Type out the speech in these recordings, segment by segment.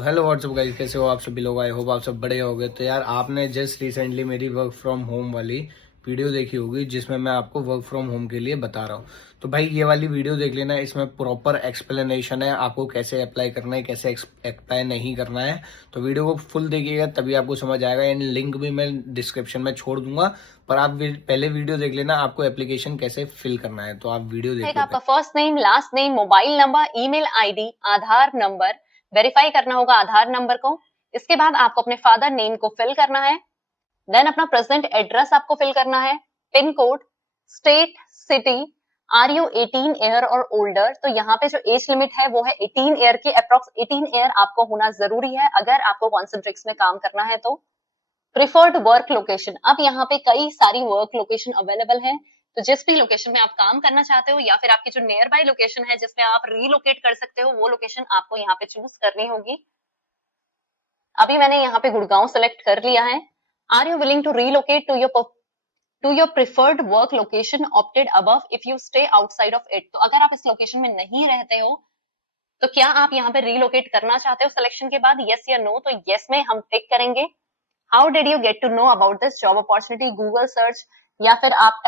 Hello what's up guys, कैसे हो आप सभी लोग। आई होप आप सब बड़े हो गए। तो यार आपने जस्ट रिसेंटली मेरी वर्क फ्रॉम होम वाली वीडियो देखी होगी जिसमें मैं आपको वर्क फ्रॉम होम के लिए बता रहा हूँ। तो भाई ये वाली वीडियो देख लेना, इसमें प्रॉपर एक्सप्लेनेशन है आपको कैसे अप्लाई करना है, कैसे अप्लाई नहीं करना है। तो वीडियो को फुल देखिएगा तभी आपको समझ आएगा। एंड लिंक भी मैं डिस्क्रिप्शन में छोड़ दूंगा, पर आप पहले वीडियो देख लेना आपको एप्लीकेशन कैसे फिल करना है। तो आप वीडियो देख लो। आपका first name, last name, mobile number, email ID, Aadhaar number verify करना होगा आधार नंबर को। इसके बाद आपको अपने फादर नेम को फिल करना है। देन अपना प्रेजेंट एड्रेस आपको फिल करना है, pin code, state, city, are you 18 year और ओल्डर। तो यहाँ पे जो एज लिमिट है वो है 18 ईयर की, अप्रोक्स 18 ईयर आपको होना जरूरी है अगर आपको कॉन्सेंट्रिक्स में काम करना है। तो प्रिफर्ड वर्क लोकेशन, अब यहाँ पे कई सारी वर्क लोकेशन अवेलेबल है। तो जिस भी लोकेशन में आप काम करना चाहते हो या फिर आपकी जो नियर बाय लोकेशन है जिसमें आप रीलोकेट कर सकते हो, वो लोकेशन आपको यहाँ पे चूज करनी होगी। अभी मैंने यहाँ पे गुड़गांव सेलेक्ट कर लिया है। Are you willing to relocate to your preferred work location opted above if you stay outside of it. तो अगर आप इस लोकेशन में नहीं रहते हो तो क्या आप यहाँ पे रीलोकेट करना चाहते हो सिलेक्शन के बाद, यस या नो। तो यस में हम टिक करेंगे। How did you get to know about this job opportunity, Google search, या फिर आप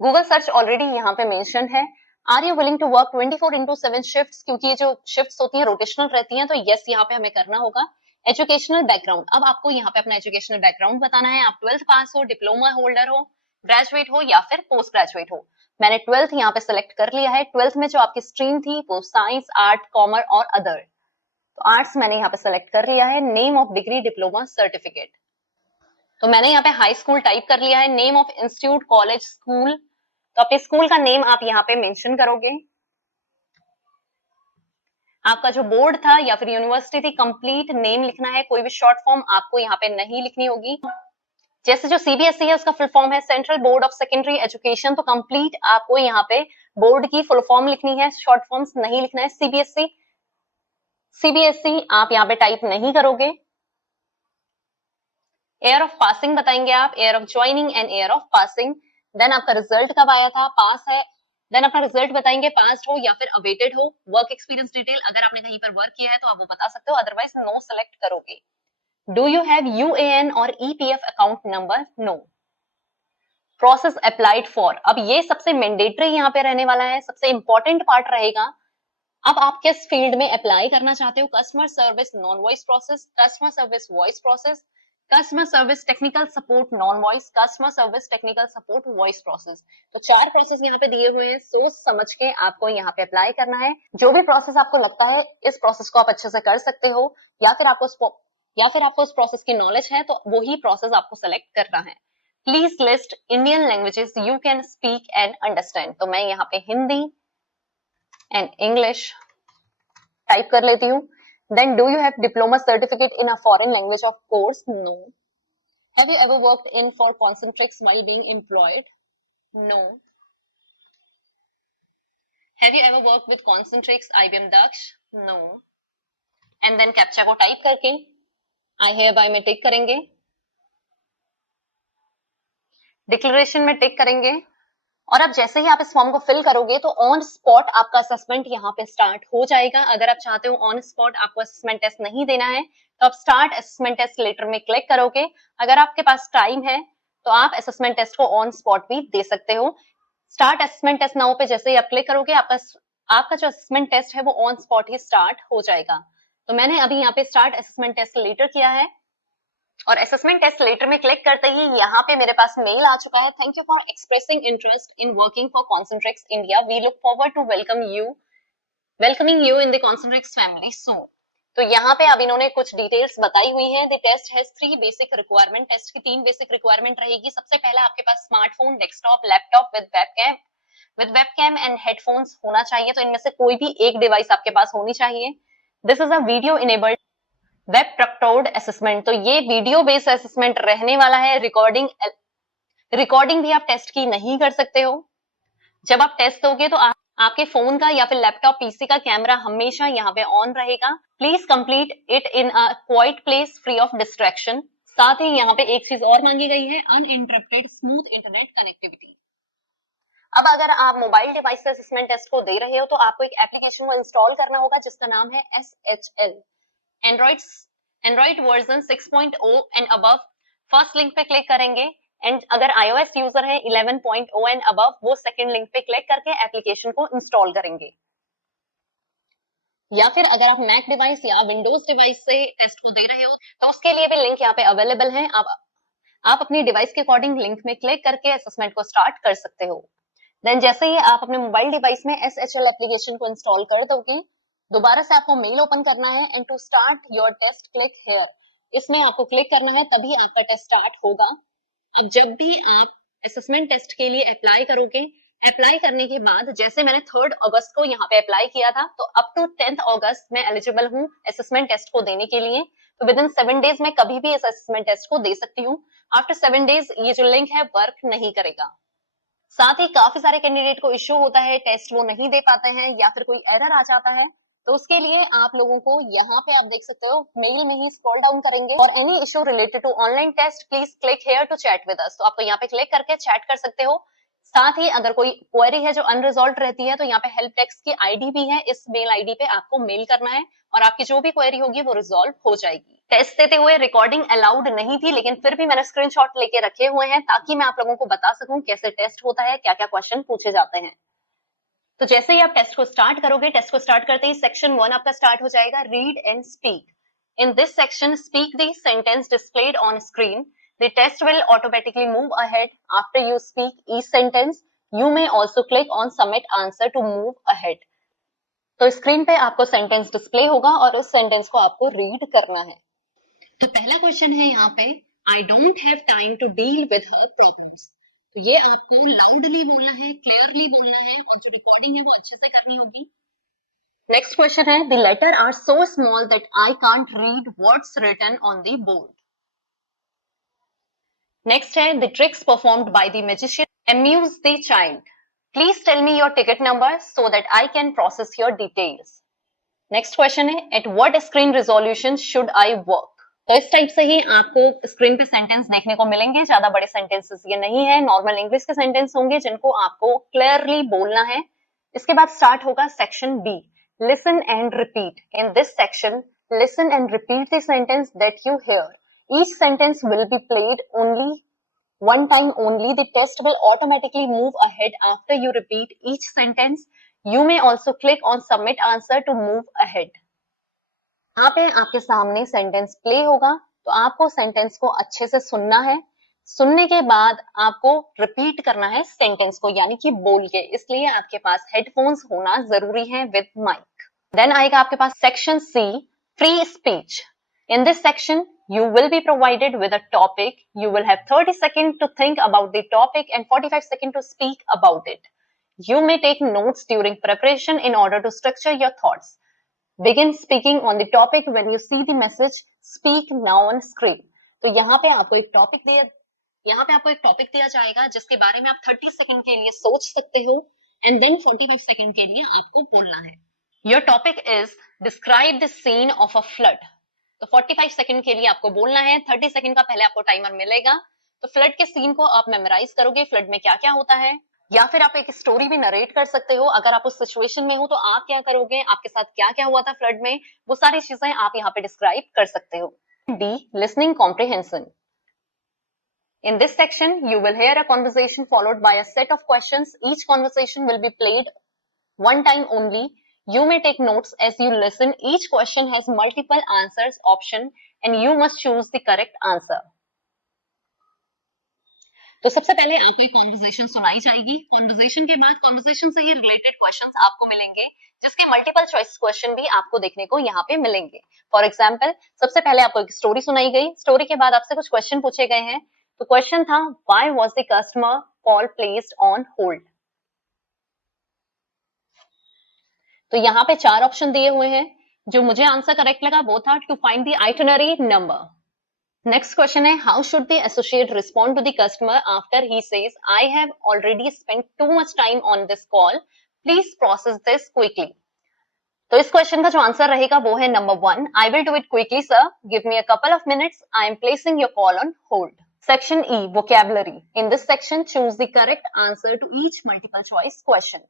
गूगल सर्च ऑलरेडी यहाँ पे मेंशन है। Are you willing to work 24/7 shifts, क्योंकि ये जो शिफ्ट्स होती हैं रोटेशनल रहती हैं, तो यस यहाँ पे हमें करना होगा। एजुकेशनल बैकग्राउंड, अब आपको यहाँ पे अपना एजुकेशनल बैकग्राउंड बताना है। आप 12th पास हो, डिप्लोमा होल्डर हो, ग्रेजुएट हो या फिर पोस्ट ग्रेजुएट हो। मैंने 12th यहाँ पे सिलेक्ट कर लिया है। 12th में जो आपकी स्ट्रीम थी वो साइंस, आर्ट, कॉमर्स और अदर, तो आर्ट्स मैंने यहाँ पे सेलेक्ट कर लिया है। Name of degree, diploma, certificate, तो मैंने यहाँ पे हाई स्कूल टाइप कर लिया है। Name of institute, college, school, तो अपने स्कूल का नेम आप यहाँ पे मेंशन करोगे। आपका जो बोर्ड था या फिर यूनिवर्सिटी थी, कंप्लीट नेम लिखना है, कोई भी शॉर्ट फॉर्म आपको यहाँ पे नहीं लिखनी होगी। जैसे जो सीबीएसई है उसका फुल फॉर्म है central board of secondary education, तो कंप्लीट आपको यहाँ पे बोर्ड की फुल फॉर्म लिखनी है, शॉर्ट फॉर्म्स नहीं लिखना है। सीबीएसई सीबीएसई आप यहाँ पे टाइप नहीं करोगे। ईयर ऑफ पासिंग बताएंगे आप, year of joining and year of passing. Then आपका रिजल्ट कब आया था, पास है। देन अपना रिजल्ट बताएंगे, पास हो या फिर अवेटेड हो। वर्क एक्सपीरियंस डिटेल, अगर आपने कहीं पर वर्क किया है तो आप वो बता सकते हो, अदरवाइज नो सेलेक्ट करोगे। डू यू हैव यूएएन और EPF account number, no. Process applied for, अब ये सबसे मैंडेटरी यहाँ पे रहने वाला है, सबसे इंपॉर्टेंट पार्ट रहेगा। अब आप किस फील्ड में अप्लाई करना चाहते हो, customer service non voice process, customer service voice process, customer service technical support non voice, customer service technical support voice process. तो 4 प्रोसेस यहाँ पे दिए हुए हैं, सोच समझ के आपको यहाँ पे अप्लाई करना है। जो भी प्रोसेस आपको लगता है इस प्रोसेस को आप अच्छे से कर सकते हो या फिर आपको उस प्रोसेस की नॉलेज है, तो वही प्रोसेस आपको सेलेक्ट करना है। Please list Indian languages you can speak and understand, तो मैं यहाँ पे हिंदी एंड इंग्लिश टाइप कर लेती हूँ। Then do you have diploma certificate in a foreign language? Of course, no. Have you ever worked in for concentrics while being employed? No. Have you ever worked with concentrics, IBM Daksh? No. And then captcha को type करके I hereby में टिक करेंगे, declaration में टिक करेंगे। और अब जैसे ही आप इस फॉर्म को फिल करोगे तो ऑन स्पॉट आपका असेसमेंट यहाँ पे स्टार्ट हो जाएगा। अगर आप चाहते हो ऑन स्पॉट आपको असेसमेंट टेस्ट नहीं देना है तो आप स्टार्ट असेसमेंट टेस्ट लेटर में क्लिक करोगे। अगर आपके पास टाइम है तो आप असेसमेंट टेस्ट को ऑन स्पॉट भी दे सकते हो। स्टार्ट असेसमेंट टेस्ट नाउ पे जैसे ही आप क्लिक करोगे आपका जो असेसमेंट टेस्ट है वो ऑन स्पॉट ही स्टार्ट हो जाएगा। तो मैंने अभी यहाँ पे स्टार्ट असेसमेंट टेस्ट लेटर किया है और असेसमेंट टेस्ट लेटर में क्लिक करते ही यहाँ पे मेरे पास मेल आ चुका है। Thank you for expressing interest in working for Concentrix India, we look forward to welcoming you in the Concentrix family soon. तो यहाँ पे अब इन्होंने कुछ डिटेल्स बताई हुई है। The test has 3 basic requirement, test की 3 बेसिक रिक्वायरमेंट रहेगी। सबसे पहला आपके पास smartphone, desktop, laptop with webcam and headphones होना चाहिए। तो इनमें से कोई भी एक डिवाइस आपके पास होनी चाहिए। This is a video enabled web proctored assessment, तो ये वीडियो बेस्ड असेसमेंट रहने वाला है। रिकॉर्डिंग भी आप टेस्ट की नहीं कर सकते हो। जब आप टेस्ट दोगे तो आपके फोन का या फिर लैपटॉप पीसी का कैमरा हमेशा यहाँ पे ऑन रहेगा। Please complete it in a quite place free of distraction. साथ ही यहाँ पे एक चीज और मांगी गई है, अनइंटरप्टेड स्मूथ इंटरनेट कनेक्टिविटी। अब अगर आप मोबाइल डिवाइस से असेसमेंट टेस्ट को दे रहे हो तो आपको एक एप्लीकेशन को इंस्टॉल करना होगा जिसका नाम है SHL, Android version 6.0 and above. First link पे क्लिक करेंगे एंड अगर iOS यूजर है 11.0 एंड अबव, वो सेकंड लिंक पे क्लिक करके एप्लीकेशन को इंस्टॉल करेंगे। या फिर अगर आप मैक डिवाइस या विंडोज डिवाइस से टेस्ट को दे रहे हो तो उसके लिए भी लिंक यहाँ पे अवेलेबल है। आप अपनी डिवाइस के अकॉर्डिंग लिंक में क्लिक करके असेसमेंट को स्टार्ट कर सकते हो। देन जैसे ही आप अपने मोबाइल डिवाइस में SHL एप्लीकेशन को इंस्टॉल कर दोगे, दोबारा से आपको मेल ओपन करना है and to start your test click here, इसमें आपको क्लिक करना है, तभी आपका टेस्ट स्टार्ट होगा। अब जब भी आप असेसमेंट टेस्ट के लिए अप्लाई करोगे, अप्लाई करने के बाद जैसे मैंने 3 अगस्त को यहाँ पे अप्लाई किया था, तो अप टू 10 अगस्त मैं एलिजिबल हूँ असेसमेंट टेस्ट को देने के लिए। तो विद इन 7 डेज में कभी भी इस असेसमेंट टेस्ट को दे सकती हूँ। आफ्टर 7 डेज ये जो लिंक है वर्क नहीं करेगा। साथ ही काफी सारे कैंडिडेट को इश्यू होता है, टेस्ट वो नहीं दे पाते हैं या फिर कोई एरर आ जाता है, तो उसके लिए आप लोगों को यहाँ पे आप देख सकते हो मेल में ही स्क्रॉल डाउन करेंगे और any issue related to online test please click here to chat with us, तो आपको यहाँ पे क्लिक करके चैट कर सकते हो। साथ ही अगर कोई क्वेरी है जो अनरिजॉल्व रहती है तो यहाँ पे हेल्प डेस्क की आईडी भी है, इस मेल आईडी पे आपको मेल करना है और आपकी जो भी क्वेरी होगी वो रिजॉल्व हो जाएगी। टेस्ट देते हुए रिकॉर्डिंग अलाउड नहीं थी, लेकिन फिर भी मैंने स्क्रीनशॉट लेके रखे हुए हैं ताकि मैं आप लोगों को बता सकूं कैसे टेस्ट होता है, क्या क्या क्वेश्चन पूछे जाते हैं। तो जैसे ही आप टेस्ट को स्टार्ट करोगे, टेस्ट को स्टार्ट करते ही सेक्शन 1 आपका स्टार्ट हो जाएगा, read and speak. In this section speak the sentence displayed on screen. The test will automatically move ahead after you speak each sentence. You may also click on submit answer to move ahead. तो screen पे आपको sentence display होगा और उस sentence को आपको read करना है। तो पहला क्वेश्चन है यहाँ पे, I don't have time to deal with her problems. तो ये आपको लाउडली बोलना है, क्लियरली बोलना है और जो रिकॉर्डिंग है वो अच्छे से करनी होगी। नेक्स्ट क्वेश्चन है, The letter are so small that I can't read what's written on the board. Next है, the tricks performed by the magician amuse the child. Please tell me your ticket number so that I can process your details. Next question है, at what screen resolution should I work? तो इस type से ही आपको screen पे sentence देखने को मिलेंगे, ज्यादा बड़े सेंटेंसेस ये नहीं है, नॉर्मल इंग्लिश के सेंटेंस होंगे जिनको आपको क्लियरली बोलना है। इसके बाद स्टार्ट होगा section B, listen and repeat. In this section listen and repeat the sentence that you hear. Each sentence will be played only one time only. The test will automatically move ahead after you repeat each sentence. You may also click on submit answer to move ahead. यहाँ पे आपके सामने sentence play होगा, तो आपको sentence को अच्छे से सुनना है। सुनने के बाद आपको रिपीट करना है सेंटेंस को, यानी कि बोल के, इसलिए आपके पास हेडफोन्स होना जरूरी है विद माइक। देन आएगा आपके पास section C, free speech. In this section, you will be provided with a topic. You will have 30 seconds to think about the topic and 45 seconds to speak about it. You may take notes during preparation in order to structure your thoughts. Begin speaking on the topic when you see the message. Speak now on screen. तो यहाँ पे आपको एक topic दिया जाएगा जिसके बारे में आप 30 सेकंड के लिए सोच सकते हो एंड देन 45 सेकंड के लिए आपको बोलना है। Your topic is describe the scene of a flood. तो 45 सेकंड के लिए आपको बोलना है, 30 सेकंड का पहले आपको टाइमर मिलेगा। तो फ्लड के सीन को आप मेमोराइज करोगे, फ्लड में क्या क्या होता है, या फिर आप एक स्टोरी भी नरेट कर सकते हो। अगर आप उस सिचुएशन में हो तो आप क्या करोगे, आपके साथ क्या क्या हुआ था फ्लड में, वो सारी चीजें आप यहाँ पे डिस्क्राइब कर सकते हो। D, listening comprehension. In this section, you will hear a conversation followed by a set of questions. Each conversation will be played one time only. You may take notes as you listen. Each question has multiple answers option and you must choose the correct answer. तो सबसे पहले आपको एक conversation सुनाई जाएगी। Conversation के बाद conversation से ही रिलेटेड क्वेश्चंस आपको मिलेंगे, जिसके मल्टीपल चॉइस क्वेश्चन भी आपको देखने को यहाँ पे मिलेंगे। फॉर एग्जाम्पल, सबसे पहले आपको एक स्टोरी सुनाई गई, स्टोरी के बाद आपसे कुछ क्वेश्चन पूछे गए हैं। तो क्वेश्चन था, why was the customer call placed on hold. तो यहाँ पे 4 ऑप्शन दिए हुए हैं, जो मुझे आंसर करेक्ट लगा वो था to find the itinerary number. Next question है, how should the associate respond to the customer after he says I have already spent too much time on this call, please process this quickly. तो इस question का जो answer रहेगा वो है number 1, I will do it quickly sir, give me a couple of minutes, I am placing your call on hold. Section E, vocabulary. In this section, choose the correct answer to each multiple choice question.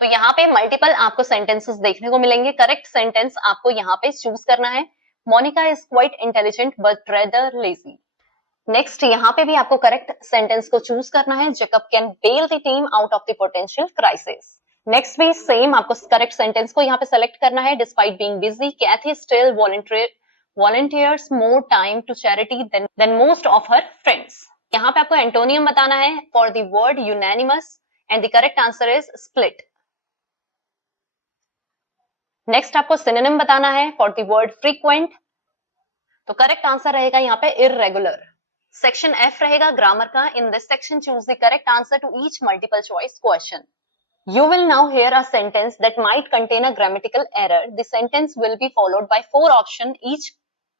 तो यहाँ पे multiple आपको sentences देखने को मिलेंगे. Correct sentence आपको यहाँ पे चूज करना है. Monica is quite intelligent but rather lazy. Next यहाँ पे भी आपको करेक्ट सेंटेंस को चूज करना है. Jacob can bail the team out of the potential crisis. Next भी सेम आपको करेक्ट सेंटेंस को यहाँ पे सेलेक्ट करना है. Despite being busy, Kathy still volunteers more time to charity than most of her friends. यहाँ पे आपको एंटोनियम बताना है for the word unanimous and the correct answer is split. Next आपको सिनोनिम बताना है for the word frequent. तो correct answer रहेगा यहाँ पे irregular. सेक्शन F रहेगा ग्रामर का. In this section choose the correct answer to each multiple choice question. You will now hear a sentence that might contain a grammatical error. The sentence will be followed by 4 options, each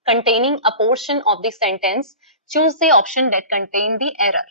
containing a portion of the sentence. Choose the option that contain the error.